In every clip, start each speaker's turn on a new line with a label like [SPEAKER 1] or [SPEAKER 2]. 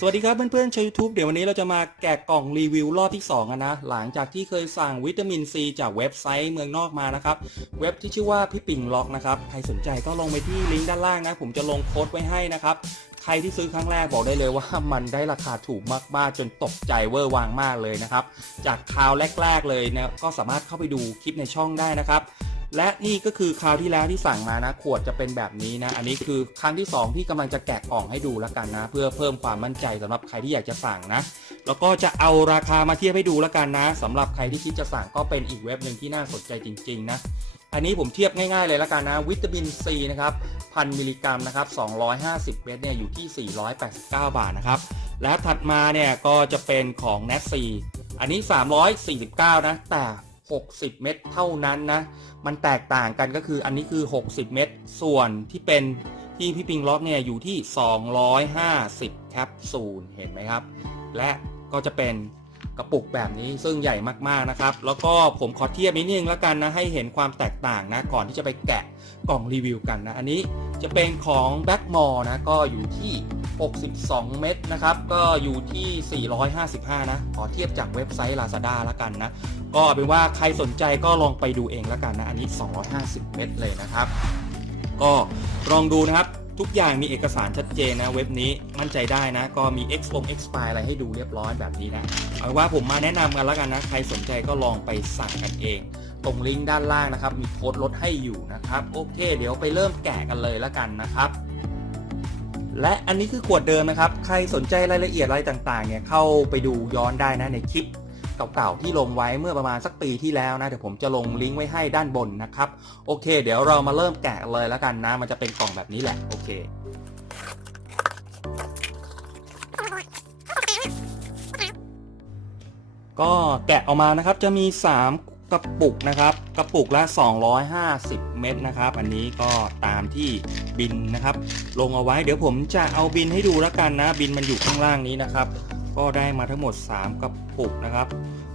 [SPEAKER 1] สวัสดีครับเพื่อนๆชาวยูทูบเดี๋ยววันนี้เราจะมาแกะกล่องรีวิวรอบที่2กันนะ หลังจากที่เคยสั่งวิตามินซีจากเว็บไซต์เมืองนอกมานะครับ เว็บที่ชื่อว่าพี่ปิ่งล็อกนะครับ ใครสนใจก็ลงไปที่ลิงก์ด้านล่างนะ ผมจะลงโค้ดไว้ให้นะครับ ใครที่ซื้อครั้งแรกบอกได้เลยว่ามันได้ราคาถูกมากๆ จนตกใจเวอร์วางมากเลยนะครับ จากคราวแรก ๆเลยนะก็สามารถเข้าไปดูคลิปในช่องได้นะครับ และนี่ก็คือคราวที่แล้วที่สั่งมานะ ขวดจะเป็นแบบนี้นะ อันนี้คือครั้งที่ 2 ที่กำลังจะแกะกล่องให้ดูแล้วกันนะ เพื่อเพิ่มความมั่นใจสำหรับใครที่อยากจะสั่งนะ แล้วก็จะเอาราคามาเทียบให้ดูแล้วกันนะสำหรับใครที่คิดจะสั่งก็เป็นอีกเว็บหนึ่งที่น่าสนใจจริง ๆ นะอันนี้ผมเทียบง่ายๆเลยแล้วกันนะ วิตามินซีนะครับพันมิลลิกรัมนะครับ250 เมตรเนี่ยอยู่ที่ 489 บาทนะครับ และถัดมาเนี่ยก็จะเป็นของ n a t 4อันนี้ 349 นะ แต่ 60 เม็ดเท่านั้นนะ มันแตกต่างกันก็คืออันนี้คือ 60 เม็ดส่วนที่เป็นที่พี่ปิงล็อกเนี่ยอยู่ที่ 250 แคปซูลเห็นไหมครับ และก็จะเป็นกระปุกแบบนี้ซึ่งใหญ่มากๆนะครับ แล้วก็ผมขอเทียบนิดนึงแล้วกันนะ ให้เห็นความแตกต่างนะ ก่อนที่จะไปแกะกล่องรีวิวกันนะ อันนี้จะเป็นของ b บ็กมอร์นะ ก็อยู่ที่ 62 เม็ดนะครับ ก็อยู่ที่ 455 นะ ขอเทียบจากเว็บไซต์ Lazada แล้วกันนะ ก็เอาเป็นว่าใครสนใจก็ลองไปดูเองแล้วกันนะ อันนี้ 250 เม็ดเลยนะครับ ก็ลองดูนะครับทุกอย่างมีเอกสารชัดเจนนะเว็บนี้มั่นใจได้นะ ก็มี X ลง X ฟอะไรให้ดูเรียบร้อยแบบนี้นะเอาว่าผมมาแนะนำกันแล้วกันนะ ใครสนใจก็ลองไปสั่งกันเอง ตรงลิงก์ด้านล่างนะครับ มีโค้ดลดให้อยู่นะครับ โอเค เดี๋ยวไปเริ่มแกะกันเลยแล้วกันนะครับ และอันนี้คือขวดเดิมนะครับ ใครสนใจรายละเอียดอะไรต่างๆเนี่ยเข้าไปดูย้อนได้นะในคลิปเก่าๆที่ลงไว้เมื่อประมาณสักปีที่แล้วนะเดี๋ยวผมจะลงลิงก์ไว้ให้ด้านบนนะครับ โอเค เดี๋ยวเรามาเริ่มแกะเลยแล้วกันนะ มันจะเป็นกล่องแบบนี้แหละโอเคก็แกะออกมานะครับจะมี 3 กระปุกนะครับ กระปุกละ 250 เม็ดนะครับ อันนี้ก็ตามที่บินนะครับ ลงเอาไว้เดี๋ยวผมจะเอาบินให้ดูแล้วกันนะ บินมันอยู่ข้างล่างนี้นะครับ ก็ได้มาทั้งหมด 3 กระปุกนะครับ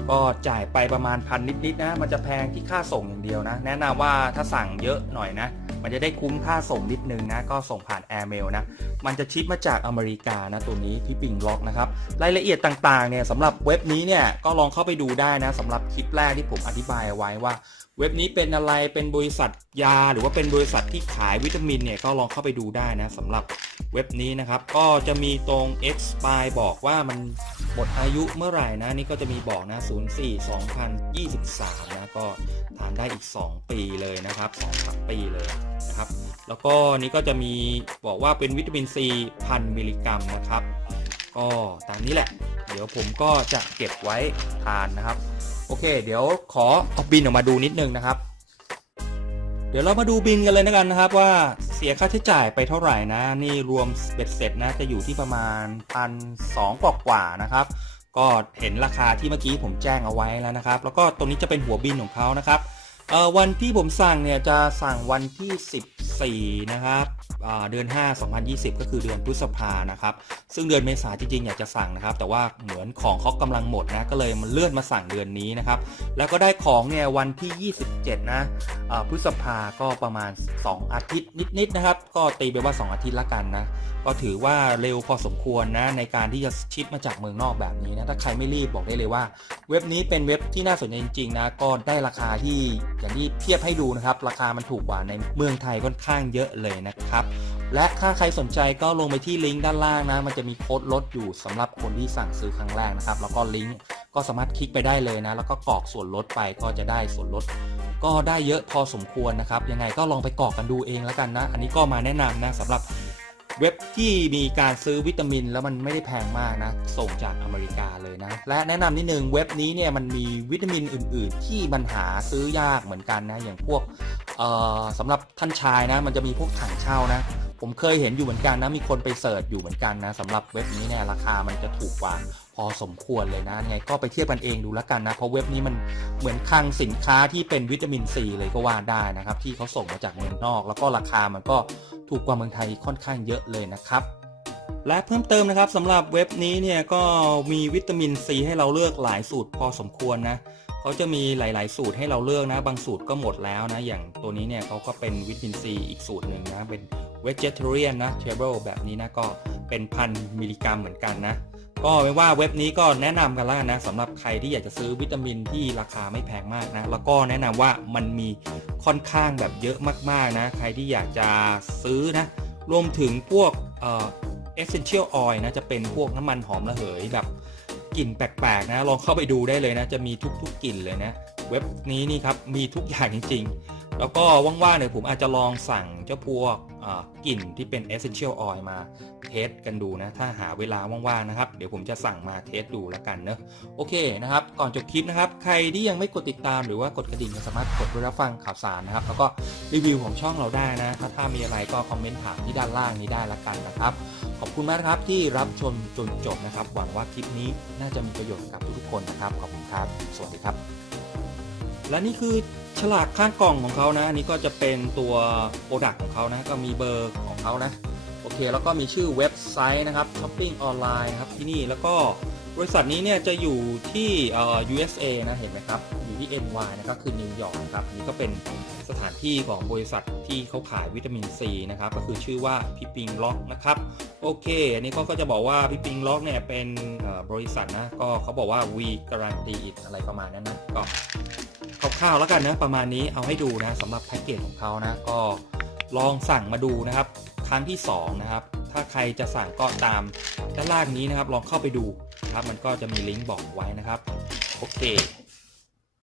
[SPEAKER 1] ก็จ่ายไปประมาณพันนิดๆนะ มันจะแพงที่ค่าส่งอย่างเดียวนะ แนะนำว่าถ้าสั่งเยอะหน่อยนะ มันจะได้คุ้มค่าส่งนิดนึงนะ ก็ส่งผ่านแอร์เมลนะ มันจะชิปมาจากอเมริกานะตัวนี้พี่ปิงล็อกนะครับ รายละเอียดต่างๆเนี่ยสำหรับเว็บนี้เนี่ยก็ลองเข้าไปดูได้นะสำหรับคลิปแรกที่ผมอธิบายเอาไว้ว่า เว็บนี้เป็นอะไรเป็นบริษัทยา หรือว่าเป็นบริษัทที่ขายวิตามินเนี่ยก็ลองเข้าไปดูได้นะสำหรับ เว็บนี้นะครับ ก็จะมีตรง expire บอกว่ามันหมดอายุเมื่อไหร่นะ นี่ก็จะมีบอกนะ 04 2023 นะ ก็ทานได้อีก 2 ปีเลยนะครับ2 3ปีเลยนะครับ แล้วก็นี่ก็จะมีบอกว่าเป็นวิตามินซีพันมิลลิกรัมนะครับ ก็ตามนี้แหละ เดี๋ยวผมก็จะเก็บไว้ทานนะครับ โอเค เดี๋ยวขอเอาบินออกมาดูนิดนึงนะครับ เดี๋ยวเรามาดูบินกันเลยนะกันนะครับว่า สียค่าใช้จ่ายไปเท่าไหร่นะ นี่รวมเบ็ดเสร็จนะจะอยู่ที่ประมาณพันสองกว่ากว่านะครับ ก็เห็นราคาที่เมื่อกี้ผมแจ้งเอาไว้แล้วนะครับ แล้วก็ตรงนี้จะเป็นหัวบินของเขานะครับเอ่อวันที่ผมสั่งเนี่ยจะสั่งวันที่ 14 นะครับ เดือน 5 2020 ก็คือเดือนพฤษภานะครับ ซึ่งเดือนเมษาจริงๆ อยากจะสั่งนะครับ แต่ว่าเหมือนของเขากำลังหมดนะ ก็เลยมันเลื่อนมาสั่งเดือนนี้นะครับ แล้วก็ได้ของเนี่ยวันที่ 27 นะพฤษภาก็ประมาณ 2 อาทิตย์นิดๆ นะครับ ก็ตีไปว่า 2 อาทิตย์ละกันนะ ก็ถือว่าเร็วพอสมควรนะในการที่จะชิปมาจากเมืองนอกแบบนี้นะ ถ้าใครไม่รีบบอกได้เลยว่า เว็บนี้เป็นเว็บที่น่าสนใจจริงๆ นะ ก็ได้ราคาที่อย่างที่เทียบให้ดูนะครับ ราคามันถูกกว่าในเมืองไทยค่อนข้างเยอะเลยนะครับและถ้าใครสนใจก็ลงไปที่ลิงก์ด้านล่างนะ มันจะมีโค้ดลดอยู่สำหรับคนที่สั่งซื้อครั้งแรกนะครับ แล้วก็ลิงก์ก็สามารถคลิกไปได้เลยนะ แล้วก็กรอกส่วนลดไปก็จะได้ส่วนลด ก็ได้เยอะพอสมควรนะครับ ยังไงก็ลองไปกรอกกันดูเองแล้วกันนะ อันนี้ก็มาแนะนำนะสำหรับ เว็บที่มีการซื้อวิตามิน แล้วมันไม่ได้แพงมากนะ ส่งจากอเมริกาเลยนะ และแนะนำนิดนึงเว็บนี้เนี่ยมันมีวิตามินอื่น ๆ ที่มันหาซื้อยากเหมือนกันนะ อย่างพวกเออสำหรับท่านชายนะ มันจะมีพวกถังเช่านะ ผมเคยเห็นอยู่เหมือนกันนะมีคนไปเสิร์ชอยู่เหมือนกันนะสำหรับเว็บนี้เนี่ยราคามันจะถูกกว่าพอสมควรเลยนะไงก็ไปเทียบกันเองดูแล้วกันนะเพราะเว็บนี้มันเหมือนคลังสินค้าที่เป็นวิตามินซีเลยก็ว่าได้นะครับ ที่เขาส่งมาจากเมืองนอก แล้วก็ราคามันก็ถูกกว่าเมืองไทยค่อนข้างเยอะเลยนะครับและเพิ่มเติมนะครับสำหรับเว็บนี้เนี่ยก็มีวิตามินซีให้เราเลือกหลายสูตรพอสมควรนะเขาจะมีหลาย ๆ สูตรให้เราเลือกนะ บางสูตรก็หมดแล้วนะ อย่างตัวนี้เนี่ยเขาก็เป็นวิตามินซีอีกสูตรหนึ่งนะเป็น vegetarian นะ table แบบนี้นะก็เป็นพันมิลลิกรัมเหมือนกันนะก็ไม่ว่าเว็บนี้ก็แนะนำกันแล้วนะสำหรับใครที่อยากจะซื้อวิตามินที่ราคาไม่แพงมากนะ แล้วก็แนะนำว่ามันมีค่อนข้างแบบเยอะมากๆนะ ใครที่อยากจะซื้อนะรวมถึงพวกเอ่อ essential oil นะจะเป็นพวกน้ำมันหอมระเหยแบบกลิ่นแปลกๆนะลองเข้าไปดูได้เลยนะ จะมีทุกๆกลิ่นเลยนะ เว็บนี้นี่ครับมีทุกอย่างจริงๆ แล้วก็ว่างๆเนี่ยผมอาจจะลองสั่งเจ้าพวก กลิ่นที่เป็น essential oil มาเทสกันดูนะ ถ้าหาเวลาว่างๆนะครับ เดี๋ยวผมจะสั่งมาเทสดูแล้วกันเนอะโอเคนะครับ ก่อนจบคลิปนะครับ ใครที่ยังไม่กดติดตามหรือว่ากดกระดิ่งก็สามารถกดเพื่อรับฟังข่าวสารนะครับ แล้วก็รีวิวของช่องเราได้นะ ถ้าถ้ามีอะไรก็คอมเมนต์ถามที่ด้านล่างนี้ได้ละกันนะครับ ขอบคุณมากครับที่รับชมจนจบนะครับ หวังว่าคลิปนี้น่าจะมีประโยชน์กับทุกๆคนนะครับ ขอบคุณครับ สวัสดีครับ และนี่คือฉลากข้างกล่องของเขานะ อันนี่ก็จะเป็นตัวโปรดักของเขานะ ก็มีเบอร์ของเขานะ โอเค แล้วก็มีชื่อเว็บไซต์นะครับช้อปปิ้งออนไลน์ครับที่นี่แล้วก็บริษัทนี้เนี่ยจะอยู่ที่อ่อ USA นะ เห็นไหมครับ อยู่ที่ NY นะครับ คือนิวยอร์กนะครับ อันนี่ก็เป็นสถานที่ของบริษัทที่เขาขายวิตามินซีนะครับ ก็คือชื่อว่าพิปิงล็อกนะครับ โอเค อันนี้เขาก็จะบอกว่าพิปิงล็อกเนี่ยเป็นบริษัทนะ ก็เขาบอกว่า we guarantee it อะไรประมาณนั้นนะ ก็ คร่าวๆแล้วกันนะประมาณนี้เอาให้ดูนะสำหรับแพ็กเกจของเขานะก็ลองสั่งมาดูนะครับ ครั้งที่2นะครับถ้าใครจะสั่งก็ตามด้านล่างนี้นะครับ ลองเข้าไปดูนะครับ มันก็จะมีลิงก์บอกไว้นะครับ โอเค